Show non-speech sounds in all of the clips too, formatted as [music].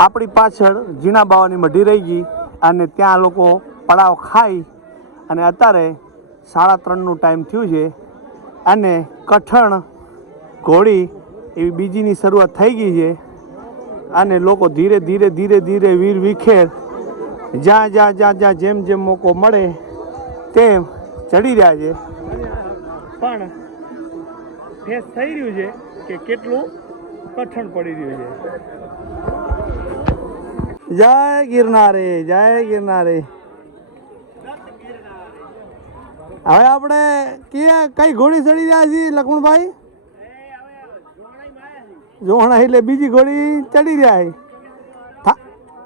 આપણી પાછળ ઝીણા બાવાની મઢી રહી ગઈ અને ત્યાં લોકો પડાવ ખાઈ અને અત્યારે સાડા ત્રણનું ટાઈમ થયું છે અને કઠણ ઘોડી એવી બીજીની શરૂઆત થઈ ગઈ છે અને લોકો ધીરે ધીરે ધીરે ધીરે વીર વિખેર જ્યાં જ્યાં જ્યાં જ્યાં જેમ જેમ મોકો મળે તેમ ચડી રહ્યા છે. પણ ફેસ થઈ રહ્યું છે કે કેટલું કઠણ પડી રહ્યું છે? જય ગિરનારે જય ગિરનારે. હવે આપણે ક્યાં, કઈ ઘોડી ચડી રહ્યા છીએ લખમણભાઈ જોણા એટલે બીજી ઘોડી ચડી રહ્યા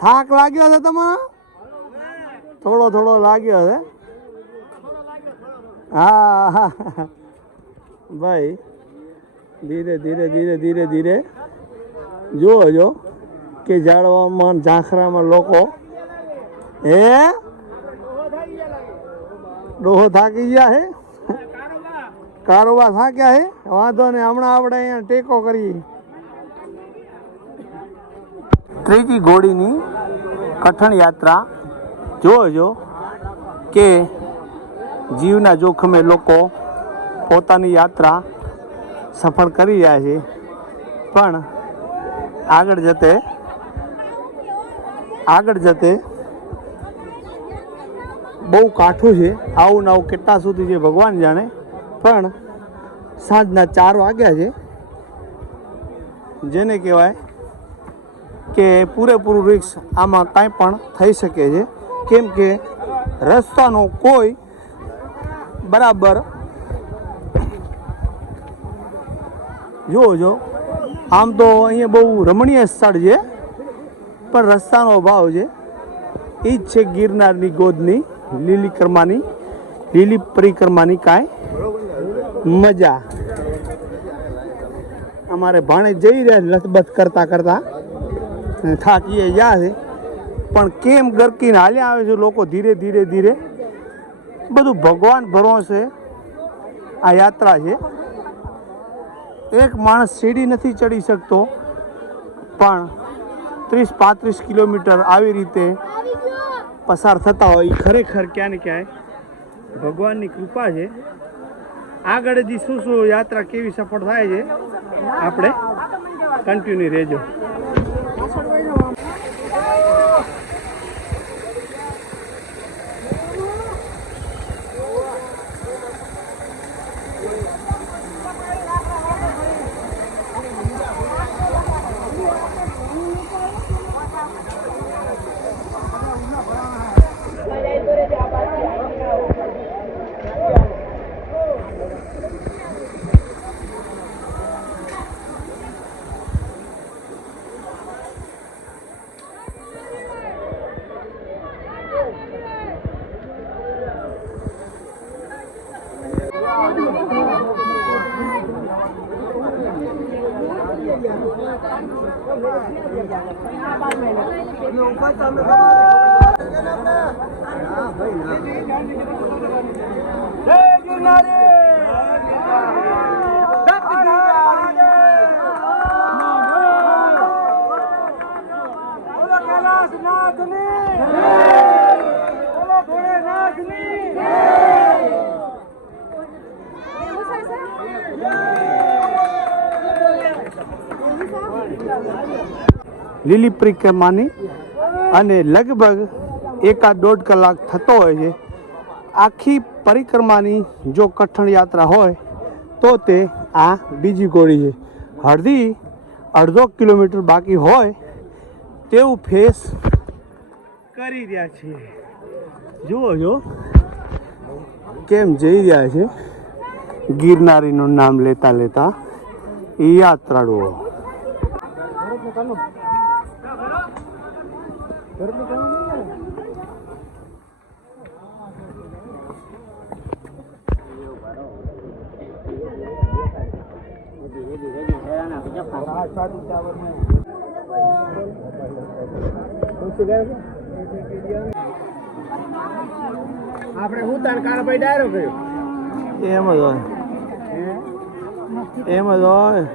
થાક લાગ્યો છે તમારો? થોડો થોડો લાગ્યો છે. હા હા ભાઈ, ધીરે ધીરે ધીરે ધીરે ધીરે. જુઓ જો કે ઝાડવામાં ઝાંખરામાં લોકો. હે? ડોહો થાકી ગયા હે? કારોબાર થાક્યા હે? વાંધો ને હમણાં આપણે અહીંયા ટેકો કરીએ. ત્રીજી ઘોડીની કઠણ યાત્રા. જોજો કે જીવના જોખમે લોકો પોતાની યાત્રા સફળ કરી રહ્યા છે. પણ આગળ જતે આગળ જતે બહુ કાઠું છે. આવું નવું કેટલા સુધી છે ભગવાન જાણે. પણ સાંજના ચાર વાગ્યા છે. જેને કહેવાય કે પૂરેપૂરું રિક્સ આમાં કાંઈ પણ થઈ શકે છે. કેમ કે રસ્તાનો કોઈ બરાબર જુઓ જો, આમ તો અહીંયા બહુ રમણીય સ્થળ છે. પણ રસ્તાનો અભાવ છે. એ જ છે ગિરનારની ગોદની, લીલી કરમાની, લીલી પરિક્રમાની કાંઈ મજા. અમારે ભાણે જઈ રહ્યા લથબથ કરતા કરતા. થાકીએ જ્યાં છે. પણ કેમ ગરકીને હાલ્યા આવે છે લોકો ધીરે ધીરે ધીરે. બધું ભગવાન ભરોસે આ યાત્રા છે. એક માણસ સીડી નથી ચડી શકતો. પણ ત્રીસ પાંત્રીસ કિલોમીટર આવી રીતે પસાર થતા હોય. ખરેખર ક્યાં ને ક્યાંય ભગવાનની કૃપા છે. આગળ હજી શું શું યાત્રા કેવી સફળ થાય છે, આપણે કન્ટિન્યુ રહેજો. જય ગિરનારી લીલી પરિક્રમાની અને લગભગ એકાદ દોઢ કલાક થતો હોય છે. આખી પરિક્રમાની જો કઠણ યાત્રા હોય, તો તે આ બીજી ગોળી છે. હળદી અડધો કિલોમીટર બાકી હોય તેવું ફેસ કરી રહ્યા છીએ. જુઓ જો કેમ જઈ રહ્યા છે? ગિરનારીનું નામ લેતા લેતા યાત્રાળુઓ. આપણે હું તાર કાળભાઈ ડાયરો કર્યો. એમ જ હોય. એમ જ હોય.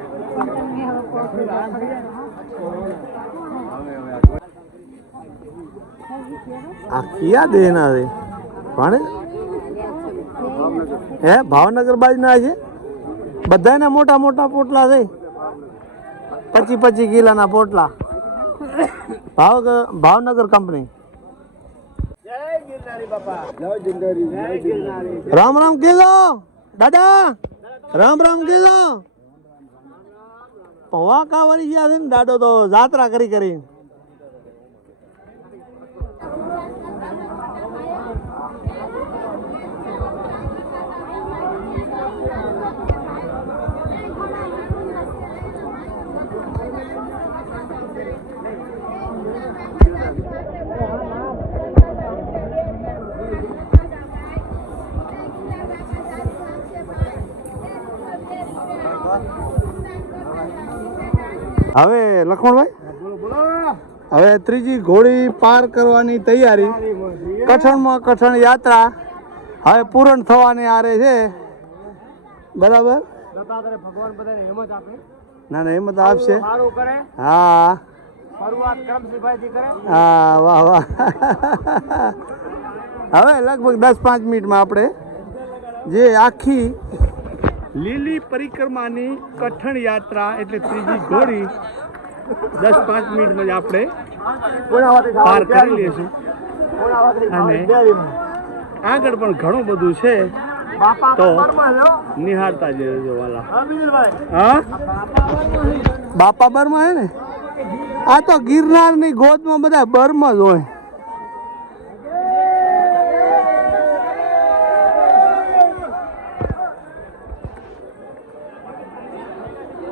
આ કયા દેના છે ભાણે? હે, ભાવનગર બાજુના છે? બધાના મોટા મોટા પોટલા છે. પચી પચી કિલોના પોટલા. ભાવ ભાવનગર કંપની. રામ રામ કેજો દાદા, રામ રામ કેજો પવા કાવરી ગયા છે ને દાદો તો જાત્રા કરી કરી હવે લખમણભાઈ? હવે ત્રીજી ઘોડી પાર કરવાની તૈયારી. કઠણમાં કઠણ યાત્રા. હવે પૂરણ થવાની આરે છે. બરાબર? ભગવાન ના ના, હિંમત આપશે. હા. હા, વાહ વાહ. હવે લગભગ દસ પાંચ મિનિટમાં આપણે જે આખી લીલી પરિક્રમાની કઠણ યાત્રા એટલે ત્રીજી ઘોડી દસ પાંચ મિનિટમાં જ આપણે પાર કરી લઈશું અને- આગળ પણ ઘણું બધું છે. તો- નિહાળતા જ વાલા. હા? બાપા બર્મા હે ને? આ તો ગિરનારની ગોદમાં બધા બર્મા જ હોય.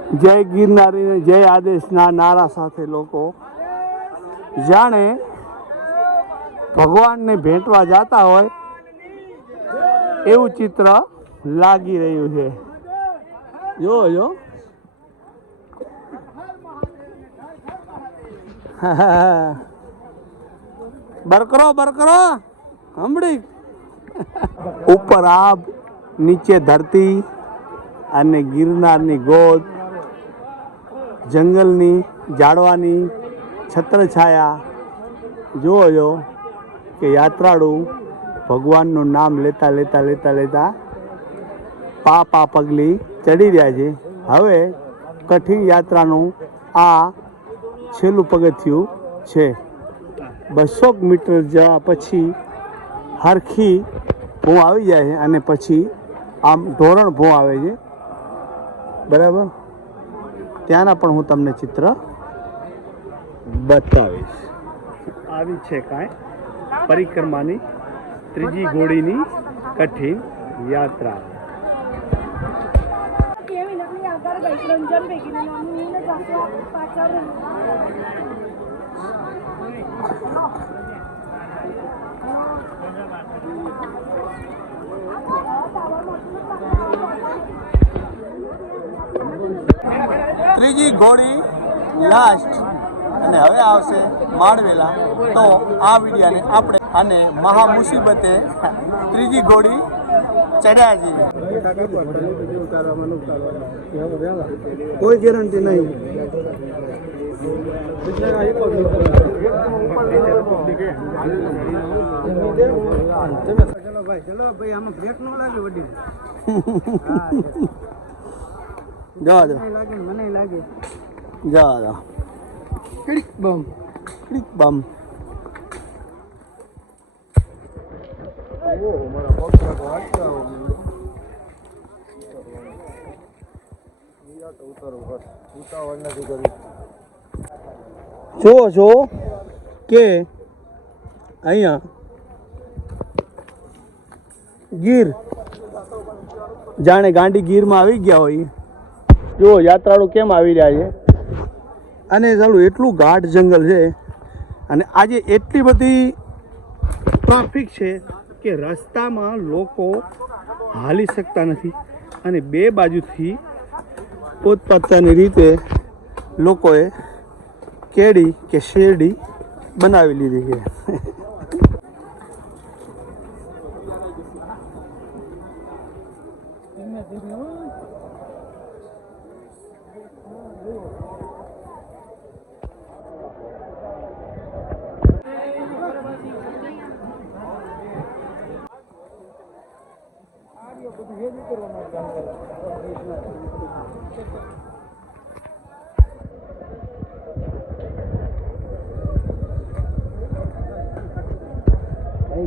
જય ગિરનારીને જય આદેશના નારા સાથે લોકો જાણે ભગવાનને ભેટવા જતા હોય એવું ચિત્ર લાગી રહ્યું છે. જો જો. બરકરો બરકરો. હમણી ઉપર આબ નીચે ધરતી અને ગિરનારની ગોદ જંગલની ઝાડવાની છત્રછાયા. જુઓ જો કે યાત્રાળુ ભગવાનનું નામ લેતા લેતા લેતા લેતા પા પા પગલી ચડી રહ્યા છે. હવે કઠિન યાત્રાનું આ છેલ્લું પગથિયું છે. બસો મીટર જવા પછી હરખી ભૂ આવી જાય છે અને પછી આમ ધોરણ ભૂ આવે છે. બરાબર? ત્યાંના પણ હું તમને ચિત્ર બતાવીશ. આવી છે કાંઈ. પરિક્રમાની ત્રીજી ઘોડીની કઠિન યાત્રા. Thank નકલી આગળ ગઈ રંજન ભેગી ને નાનું ને જાતો પાછળ ત્રીજી ઘોડી લાસ્ટ અને હવે આવશે માળવેલા. તો આ વિડીયાને આપણે અને મહા મુસીબતે ત્રીજી ઘોડી ચડ્યા છીએ કોઈ ગેરંટી નહીં. ચલો ભાઈ ચલો ભાઈ આમાં બ્રેક નો લાગે વડી [laughs] જવા દો મને લાગે જવા દો ક્લિક બમ. ક્લિક બમ. જુઓ છો કે અહીંયા ગીર. જાણે ગાંડી ગીરમાં આવી ગયા હોય. જુઓ, યાત્રાળુ કેમ આવી રહ્યા છે? અને ચાલુ એટલું ગાઢ જંગલ છે અને આજે એટલી બધી ટ્રાફિક છે કે રસ્તામાં લોકો હાલી શકતા નથી અને બે બાજુથી પોતપોતાની રીતે લોકોએ કેડી કે શેરડી બનાવી લીધી છે.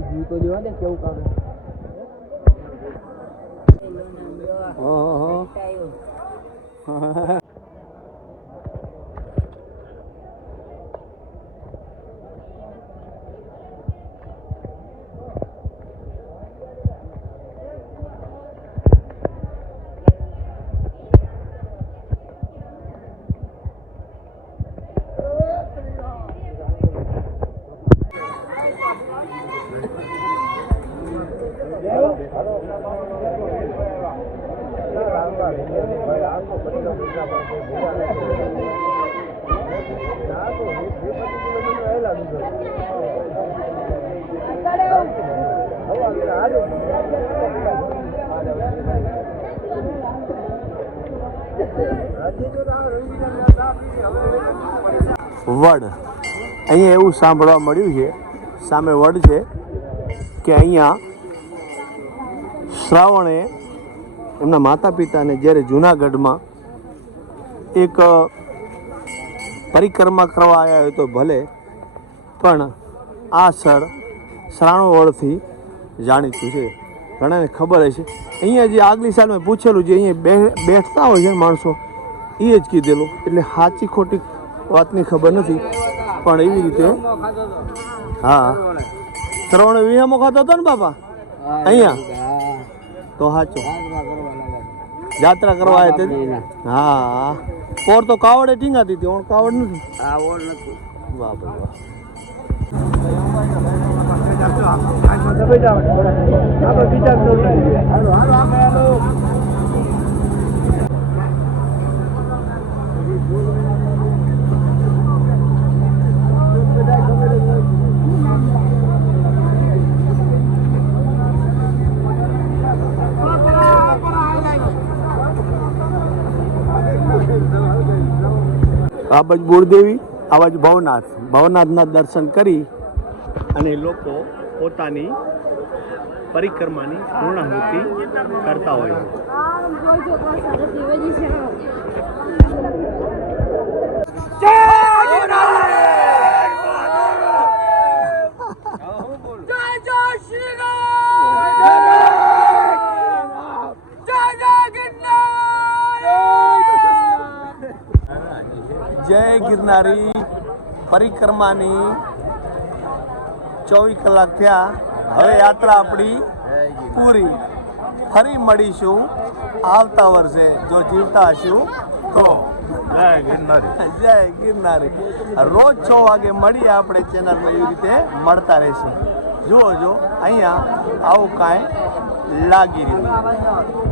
જીવ તો જોવા દે કેવું કામ વડ. અહીંયા એવું સાંભળવા મળ્યું છે સામે વડ છે કે અહીંયા શ્રાવણે એમના માતા પિતાને જ્યારે જૂનાગઢમાં એક પરિક્રમા કરવા આવ્યા હોય તો ભલે પણ આ સ્થળ શ્રાણોવળથી જાણીતું છે. ઘણાને ખબર હશે. અહીંયા જે આગલી સાલ મેં પૂછેલું જે અહીંયા બેઠતા હોય છે માણસો એ જ કીધેલું. એટલે સાચી ખોટી વાતની ખબર નથી. પણ એવી રીતે હા. શ્રવણ વિહામો ખાતો હતો ને બાપા? અહીંયા? તો સાચો. યાત્રા કરવા આવ્યા તે હા. પોર તો કાવડે ટીંગાતી હતી ઓણ કાવડ નથી? હા ઓણ નથી. બાપ. રે બાપ આ બાજુ ગુરુદેવી આવા જ ભવનાથ. ભવનાથના દર્શન કરી અને લોકો પોતાની પરિક્રમાની પૂર્ણાહુતિ કરતા હોય છે આમ જોઈજો તો સરસ દેવેજી છે જય ગિરનારી પરિક્રમાની ચોવીસ કલાક થયા. હવે યાત્રા આપણી પૂરી. ફરી મળીશું આવતા વર્ષે જો જીવતા હશું તો. જય ગિરનારી. રોજ છ વાગે મળીએ આપણે ચેનલમાં એવી રીતે મળતા રહીશું. જુઓ જો અહીંયા આવું કાંઈ લાગી રહ્યું.